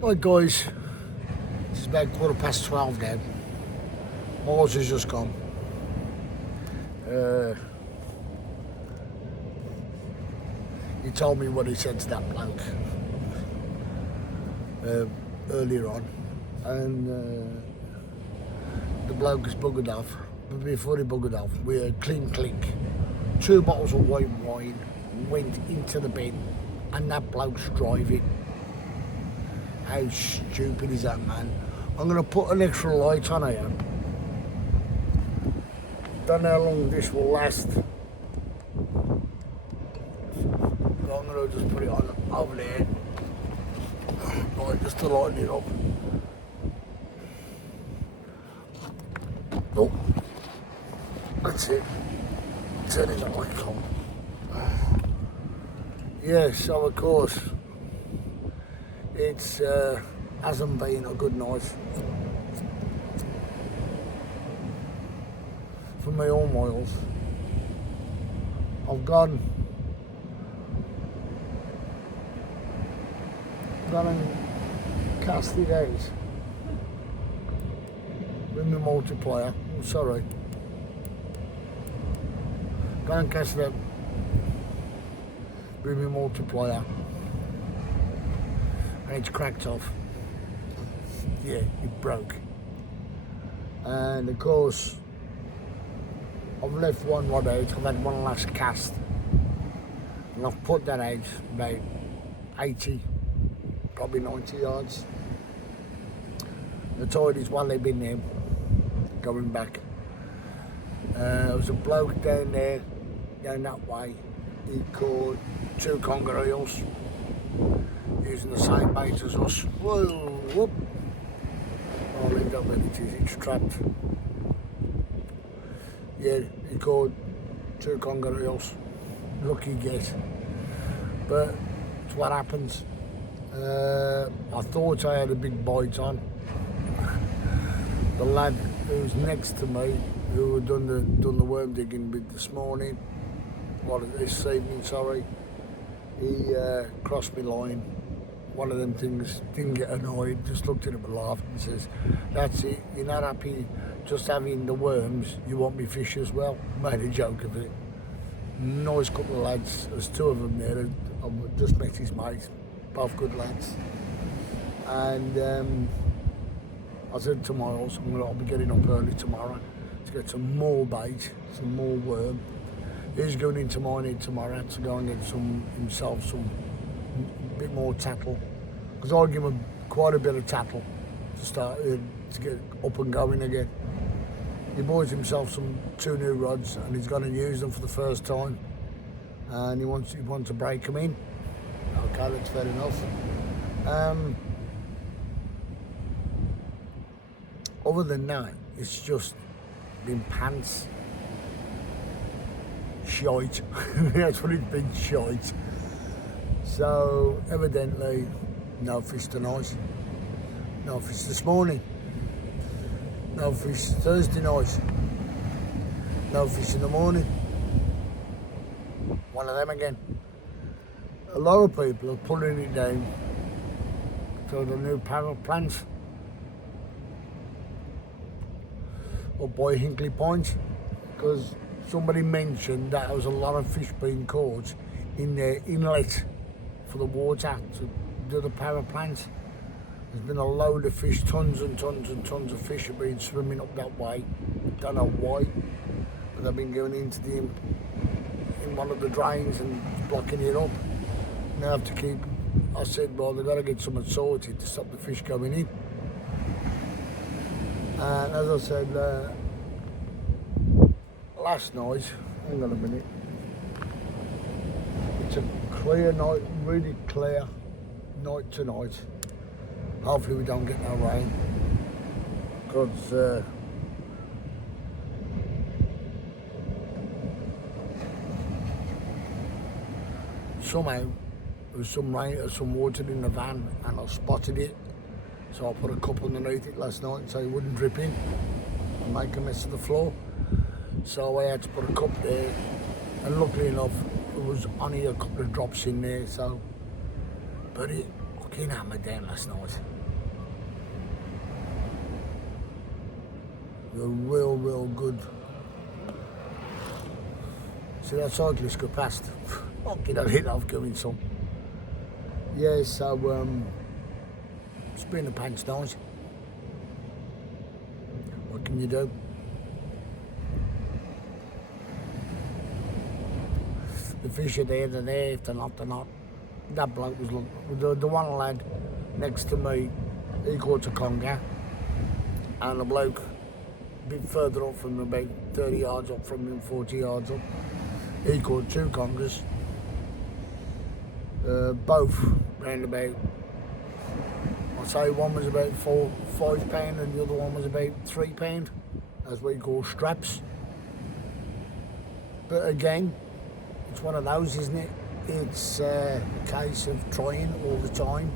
Right guys, it's about 12:15 now. Miles has just gone. He told me what he said to that bloke earlier on, and the bloke has buggered off. But before he buggered off, we heard clink clink. 2 bottles of white wine went into the bin, and that bloke's driving. How stupid is that, man? I'm going to put an extra light on here. Don't know how long this will last. So I'm going to just put it on over there. Right, just to lighten it up. Oh, that's it. Turning the light on. Yeah, so of course, it's hasn't been a good night for me or Miles. I've gone and cast it out with my multiplier. Oh, sorry. Gone and cast it out with my multiplier. And it's cracked off. Yeah, it broke. And of course, I've left one rod out. I've had one last cast, and I've put that out about 80, probably 90 yards. The tide is well been there, going back. There was a bloke down there, down that way. He caught 2 conger eels using the same bait as us. Whoa, whoop. I'll leave that where it is, it's trapped. Yeah, he caught 2 conger eels. Lucky get. But it's what happens. I thought I had a big bite on. The lad who's next to me, who had done the worm digging with this morning, this evening, sorry, he crossed me line. One of them things, didn't get annoyed, just looked at him and laughed and says, "That's it, you're not happy just having the worms, you want me fish as well." Made a joke of it. Nice couple of lads, there's 2 of them there. I've just met his mate, both good lads. And I said to Miles, I'll be getting up early tomorrow to get some more bait, some more worm. He's going into mining tomorrow to go and get himself some bit more tattle, because I give him quite a bit of tattle to start to get up and going again. He bought himself 2 new rods, and he's going to use them for the first time, and he wants to break them in. Okay, that's fair enough. Other than that, it's just been pants shite. That's what it's been, shite. So evidently, no fish tonight, no fish this morning, no fish Thursday night, no fish in the morning. One of them again. A lot of people are pulling it down to the new power plants up by Hinkley Point, because somebody mentioned that there was a lot of fish being caught in their inlet for the water to do the power plants. There's been a load of fish, tons and tons and tons of fish have been swimming up that way. Don't know why, but they've been going into in one of the drains and blocking it up. Now I have to keep. I said, well, they've got to get something sorted to stop the fish going in. And as I said last night, hang on a minute. It's a clear night, really clear night tonight. Hopefully we don't get no rain, because somehow there was some rain or some water in the van, and I spotted it, so I put a cup underneath it last night so it wouldn't drip in and make a mess of the floor. So I had to put a cup there, and luckily enough there was only a couple of drops in there, so but it fucking hammered down last night. They're real good. See that cyclist go past? Fucking I didn't love going some. Yeah, so it's been the pants night. What can you do? The fish are there, they're there. If they're not, they're not. That bloke was the one lad next to me. He caught a conger, and a bloke a bit further up from him, about 30 yards up from him, 40 yards up. He caught 2 congers. Both round about. I'd say one was about £5 and the other one was about £3, as we call straps. But again, it's one of those, isn't it? It's a case of trying all the time.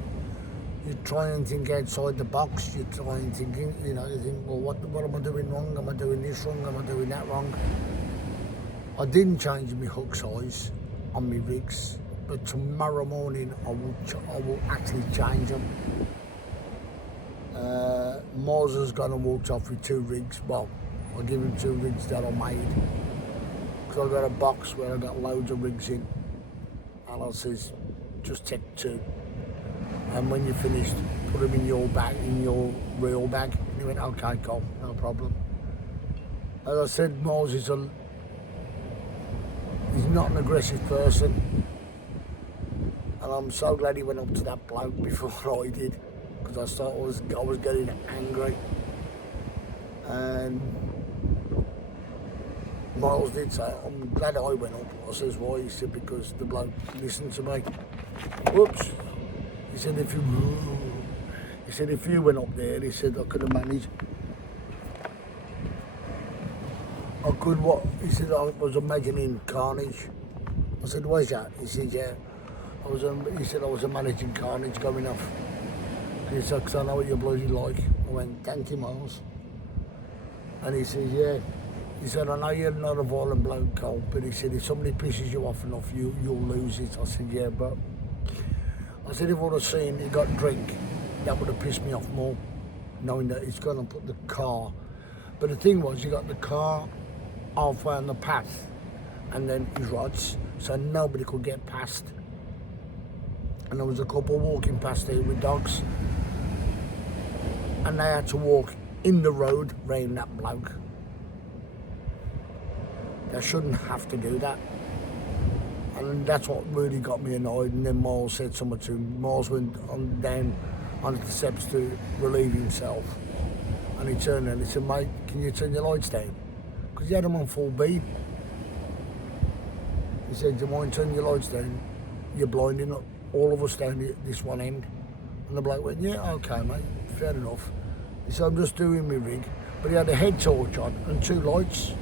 You try and think outside the box. You try and thinking, you think, well, what am I doing wrong? Am I doing this wrong? Am I doing that wrong? I didn't change my hook size on my rigs, but tomorrow morning I will actually change them. Moz has gone and walked off with 2 rigs. Well, I'll give him 2 rigs that I made. Because I've got a box where I've got loads of rigs in. And I says, just take 2. And when you're finished, put them in your bag, in your reel bag. And he went, okay, cool, no problem. As I said, Moz is he's not an aggressive person. And I'm so glad he went up to that bloke before I did. Because I was getting angry. And Miles did say, I'm glad I went up. I says, why? He said, because the bloke listened to me. Whoops. He said, if you went up there, he said, I could have managed. I could what? He said, I was imagining carnage. I said, why's that? He said, yeah. He said, I was managing carnage going off. He said, because I know what you're bloody like. I went, thank you, Miles. And he said, yeah. He said, I know you're not a violent bloke, Cole, but he said, if somebody pisses you off enough, you'll lose it. I said, yeah, but I said, if I would have seen he got drink, that would have pissed me off more, knowing that he's going to put the car. But the thing was, he got the car halfway on the path, and then his rods, so nobody could get past. And there was a couple walking past there with dogs, and they had to walk in the road round that bloke. They shouldn't have to do that. And that's what really got me annoyed. And then Miles said something to him. Miles went down onto the steps to relieve himself. And he turned around and he said, mate, can you turn your lights down? Because he had them on full beam. He said, do you mind turning your lights down? You're blinding all of us down this one end. And the bloke went, yeah, okay, mate, fair enough. He said, I'm just doing my rig. But he had a head torch on and 2 lights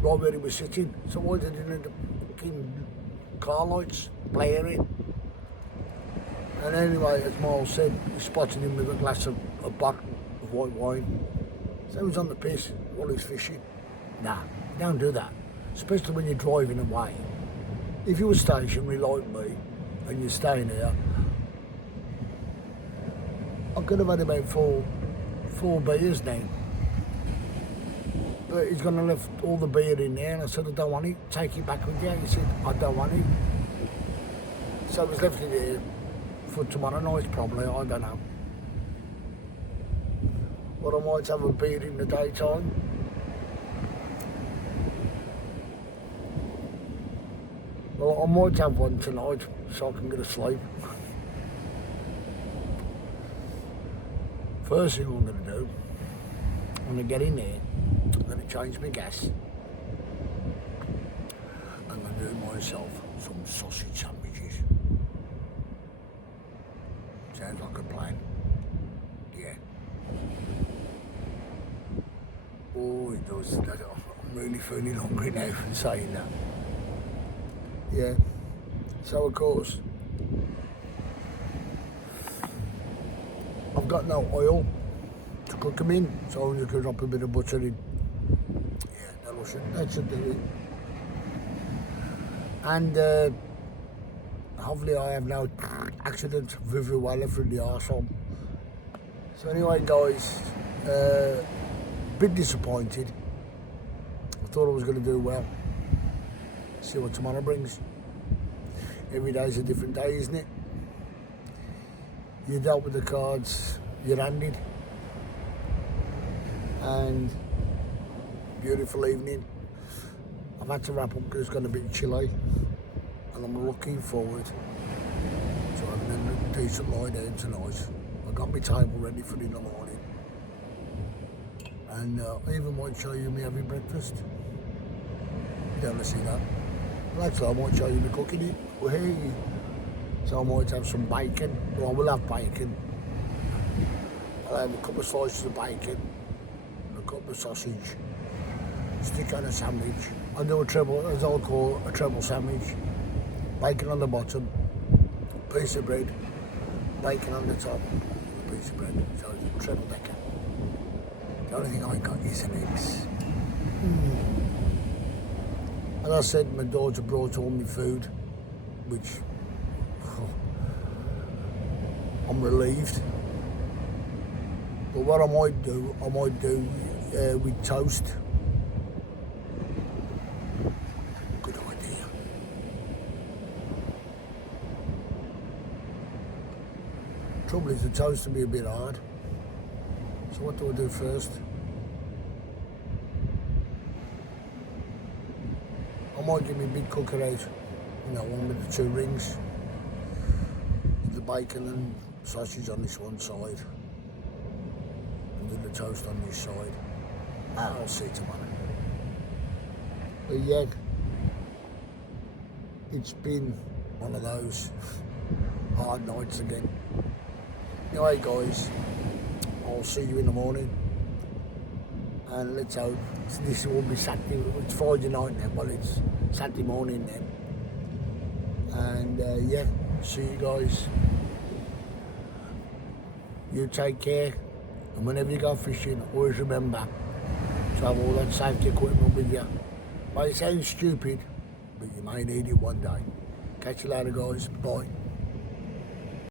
right where he was sitting. So why did he need the fucking car lights blaring? And anyway, as Miles said, he spotted him with a glass of a bottle of white wine. So he was on the piss while he was fishing. Nah, you don't do that. Especially when you're driving away. If you were stationary like me, and you're staying here, I could have had about four beers now. But he's going to left all the beer in there, and I said, I don't want it, take it back with you. He said, I don't want it. So he's left it here for tomorrow night probably, I don't know. But I might have a beer in the daytime. Well, I might have one tonight so I can get to sleep. First thing I'm going to do, I'm going to get in there, I'm going to change my gas. I'm going to do myself some sausage sandwiches. Sounds like a plan. Yeah. Oh, it does. I'm really feeling hungry now from saying that. Yeah. So of course, I've got no oil to cook them in, so you can drop a bit of butter in. Yeah, that should do it. And hopefully I have no accident very well through the arsehole. So anyway guys, bit disappointed. I thought I was going to do well. See what tomorrow brings. Every day's a different day, isn't it? You dealt with the cards you're handed. And beautiful evening. I've had to wrap up because it's gone a bit chilly. And I'm looking forward to having a decent lie down tonight. I've got my table ready for in the morning. And I even might show you me having breakfast. You don't want to see that. Well, actually, I might show you me cooking it. Well, hey. So I might have some bacon. Well, I will have bacon. I'll have a couple of slices of bacon and a couple of sausage. Stick on a sandwich. I'll do a treble, as I'll call a treble sandwich. Bacon on the bottom, piece of bread, bacon on the top, piece of bread. So it's a treble decker. The only thing I got is an eggs. As I said, my daughter brought all my food, which I'm relieved. But what I might do with toast. Good idea. Trouble is the toast will be a bit hard. So what do I do first? I might give me a big cooker out, one with the 2 rings, the bacon and sausage on this one side, and do the toast on this side. I'll see tomorrow. But yeah, it's been one of those hard nights again. Anyway guys, I'll see you in the morning. And let's hope this will be Saturday. It's Friday night now, well it's Saturday morning then. And yeah, see you guys. You take care, and whenever you go fishing, always remember to have all that safety equipment with you. Might sound stupid, but you may need it one day. Catch you later guys, bye.